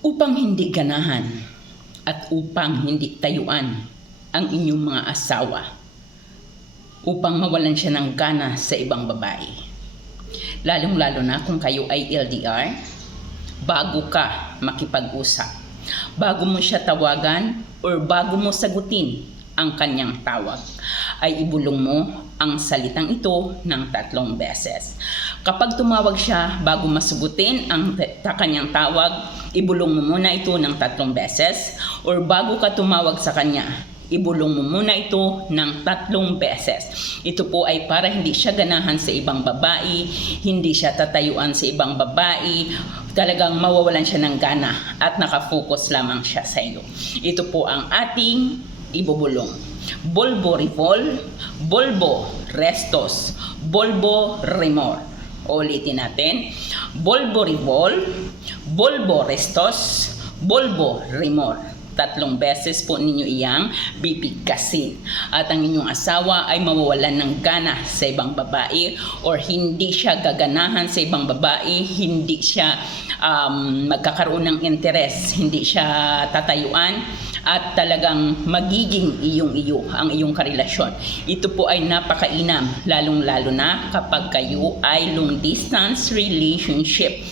upang hindi ganahan at upang hindi tayuan ang inyong mga asawa upang mawalan siya ng gana sa ibang babae. Lalong-lalo na kung kayo ay LDR, bago ka makipag-usap, bago mo siya tawagan or bago mo sagutin ang kanyang tawag, ay ibulong mo ang salitang ito ng tatlong beses. Kapag tumawag siya bago masugutin ang ta- kanyang tawag, ibulong mo muna ito ng tatlong beses or bago ka tumawag sa kanya, ibulong mo muna ito ng tatlong beses. Ito po ay para hindi siya ganahan sa ibang babae, hindi siya tatayuan sa ibang babae, talagang mawawalan siya ng gana at nakafocus lamang siya sa iyo. Ito po ang ating ibubulong. Bolbo Revol, Bolbo Restos, Bolbo Remor. Ulitin natin. Bolbo Revol, Bolbo Restos, Bolbo Remor. Tatlong beses po ninyo iyang bibigkasin. At ang inyong asawa ay mawawalan ng gana sa ibang babae or hindi siya gaganahan sa ibang babae, hindi siya um, magkakaroon ng interes, hindi siya tatayuan at talagang magiging iyong-iyo ang iyong karelasyon. Ito po ay napakainam, lalong-lalo na kapag kayo ay long distance relationship.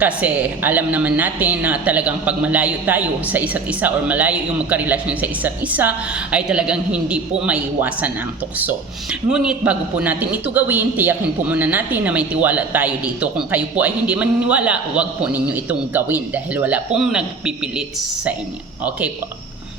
Kasi alam naman natin na talagang pag malayo tayo sa isa't isa or malayo yung magkarelasyon sa isa't isa ay talagang hindi po maiwasan ang tukso. Ngunit bago po natin ito gawin, tiyakin po muna natin na may tiwala tayo dito. Kung kayo po ay hindi maniniwala, huwag po ninyo itong gawin dahil wala pong nagpipilit sa inyo. Okay po.